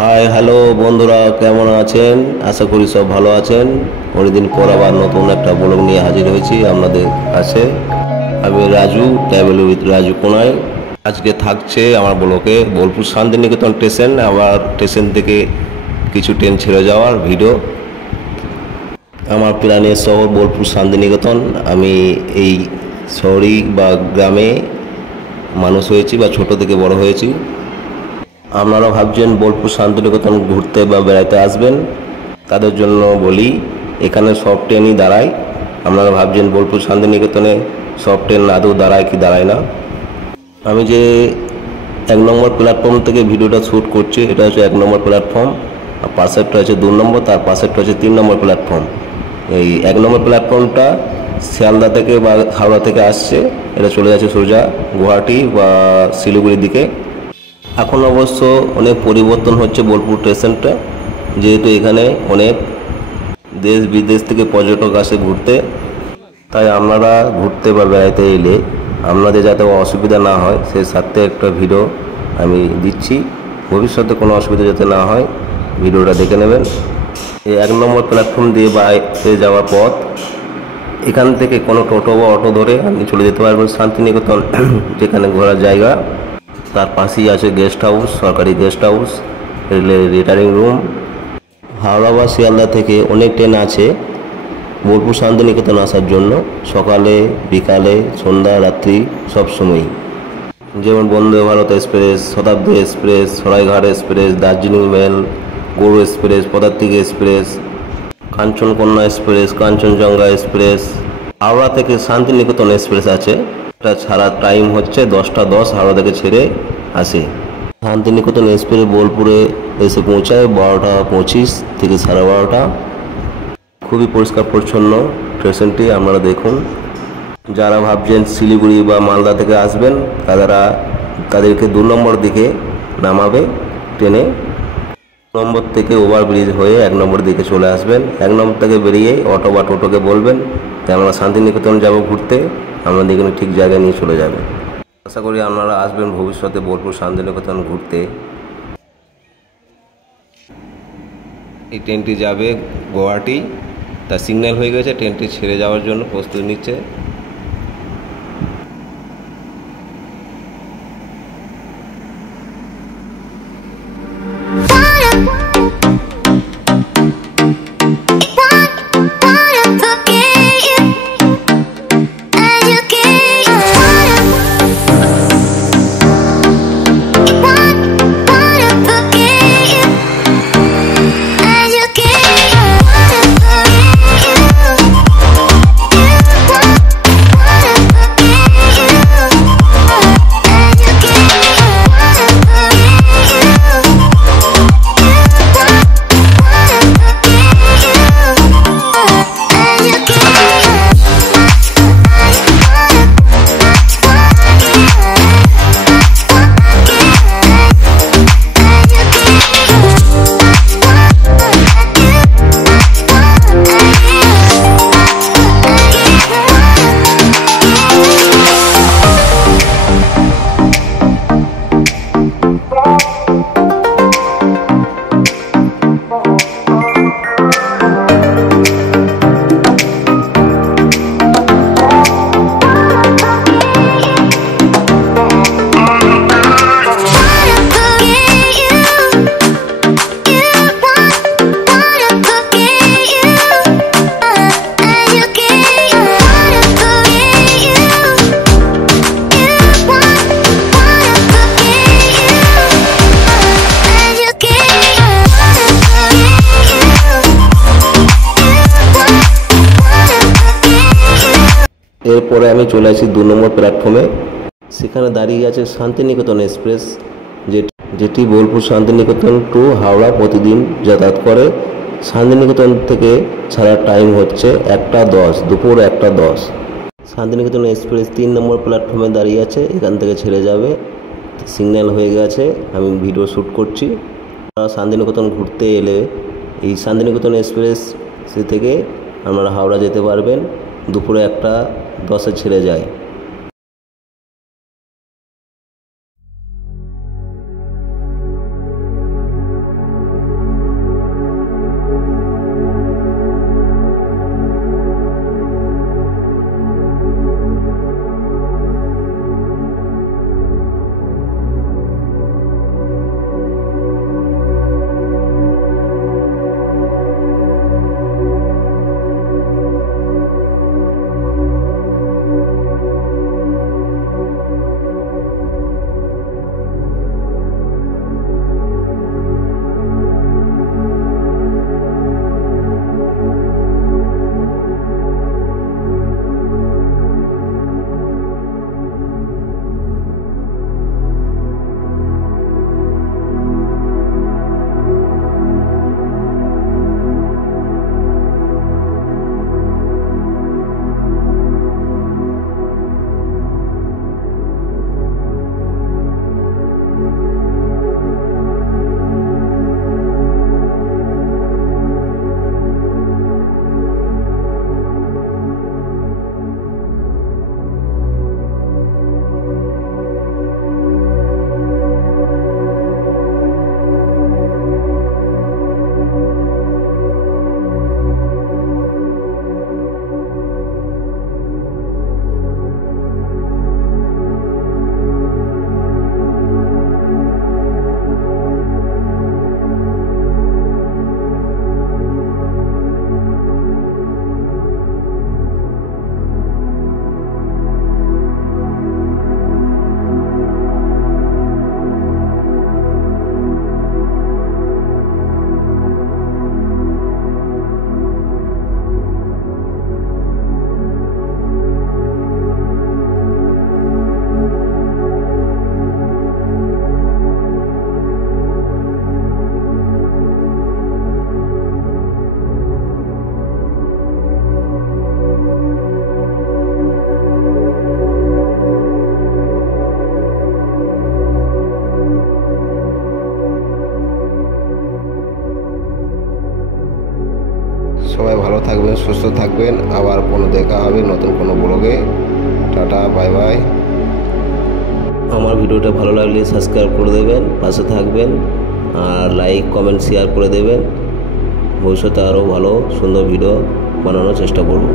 Hi hello বন্ধুরা, কেমন আছেন? আশা করি সব ভালো আছেন। অনেকদিন পর আবার নতুন একটা ব্লগ নিয়ে হাজির হয়েছি আপনাদের কাছে। আমি রাজু, ট্রাভেল উইথ রাজু কোনায়। আজকে থাকছে আমার ব্লগে বোলপুর শান্তিনিকেতন স্টেশন, আবার স্টেশন থেকে কিছু ট্রেন ছেড়ে যাওয়ার ভিডিও। আমার প্রাণের শহর বোলপুর শান্তিনিকেতন। আমি এই শহরই বা গ্রামে মানুষ হয়েছি বা ছোট থেকে বড় হয়েছি। আপনারা ভাবছেন বোলপুর শান্তিনিকেতন ঘুরতে বা বেড়াতে আসবেন, তাদের জন্য বলি এখানে সব ট্রেনই দাঁড়ায়। আপনারা ভাবছেন বোলপুর শান্তিনিকেতনে সব ট্রেন আদৌ দাঁড়ায় কি দাঁড়ায় না। আমি যে 1 নম্বর প্ল্যাটফর্ম থেকে ভিডিওটা শ্যুট করছি, এটা হচ্ছে 1 নম্বর প্ল্যাটফর্ম, আর পাশেরটা হচ্ছে 2 নম্বর, তার পাশেরটা হচ্ছে 3 নম্বর প্ল্যাটফর্ম। এই 1 নম্বর প্ল্যাটফর্মটা শিয়ালদা থেকে বা হাওড়া থেকে আসছে, এটা চলে যাচ্ছে সোজা গুয়াহাটি বা শিলিগুড়ির দিকে। এখন অবশ্য অনেক পরিবর্তন হচ্ছে বোলপুর স্টেশনটা, যেহেতু এখানে অনেক দেশ বিদেশ থেকে পর্যটক আসে ঘুরতে। তাই আপনারা ঘুরতে বা বেড়াতে এলে আপনাদের যাতে অসুবিধা না হয় সেই সাথে একটা ভিডিও আমি দিচ্ছি। ভবিষ্যতে কোনো অসুবিধা যাতে না হয় ভিডিওটা দেখে নেবেন। এই 1 নম্বর প্ল্যাটফর্ম দিয়ে বাইরে যাওয়ার পথ, এখান থেকে কোনো টোটো বা অটো ধরে আপনি চলে যেতে পারবেন শান্তিনিকেতন, যেখানে ঘোরার জায়গা। তার পাশেই আছে গেস্ট হাউস, সরকারি গেস্ট হাউস, রেলের রিটার্নিং রুম। হাওড়া বা শিয়ালদা থেকে অনেক ট্রেন আছে বোলপুর শান্তিনিকেতন আসার জন্য, সকালে, বিকালে, সন্ধ্যা, রাত্রি, সব সময়ই। যেমন Vande Bharat express, Shatabdi express, Saraighat express, Darjeeling mail, Gour express, Padatik express, Kanchankanya express, Kanchenjunga express. Howrah থেকে শান্তিনিকেতন এক্সপ্রেস আছে, এটা ছাড়ার টাইম হচ্ছে 10টা 10 হাওড়া থেকে ছেড়ে আসে। শান্তিনিকেতন এক্সপ্রেস বোলপুরে এসে পৌঁছায় 12টা 25 থেকে 12:30। খুবই পরিষ্কার পরিচ্ছন্ন স্টেশনটি, আপনারা দেখুন। যারা ভাবছেন শিলিগুড়ি বা মালদা থেকে আসবেন, তাদেরকে 2 নম্বর দিকে নামাবে ট্রেনে। 2 নম্বর থেকে ওভারব্রিজ হয়ে 1 নম্বর দিকে চলে আসবেন। 1 নম্বর থেকে বেরিয়ে অটো বা টোটোকে বলবেন যে আমরা শান্তিনিকেতন যাব ঘুরতে, আপনাদের এখানে ঠিক জায়গায় নিয়ে চলে যাবে। আশা করি আপনারা আসবেন ভবিষ্যতে বোলপুর শান্তিনিকেতন ঘুরতে। এই ট্রেনটি যাবে গুয়াহাটি, তার সিগন্যাল হয়ে গেছে, ট্রেনটি ছেড়ে যাওয়ার জন্য প্রস্তুতি নিচ্ছে। এরপরে আমি চলে আসি 2 নম্বর প্ল্যাটফর্মে। সেখানে দাঁড়িয়ে আছে শান্তিনিকেতন এক্সপ্রেস, যেটি বোলপুর শান্তিনিকেতন টু হাওড়া প্রতিদিন যাতায়াত করে। শান্তিনিকেতন থেকে ছাড়ার টাইম হচ্ছে 1টা 10, দুপুর 1টা 10। শান্তিনিকেতন এক্সপ্রেস 3 নম্বর প্ল্যাটফর্মে দাঁড়িয়ে আছে, এখান থেকে ছেড়ে যাবে, সিগন্যাল হয়ে গেছে, আমি ভিডিও শ্যুট করছি। শান্তিনিকেতন ঘুরতে এলে এই শান্তিনিকেতন এক্সপ্রেস থেকে আপনারা হাওড়া যেতে পারবেন। দুপুরে 1টা 10-এ ছেড়ে যায়। সবাই ভালো থাকবেন, সুস্থ থাকবেন। আবার কোনো দেখা হবে নতুন কোনো ব্লগে। Tata, bye bye. আমার ভিডিওটা ভালো লাগলে সাবস্ক্রাইব করে দেবেন, পাশে থাকবেন, আর লাইক কমেন্ট শেয়ার করে দেবেন। ভবিষ্যতে আরও ভালো সুন্দর ভিডিও বানানোর চেষ্টা করব।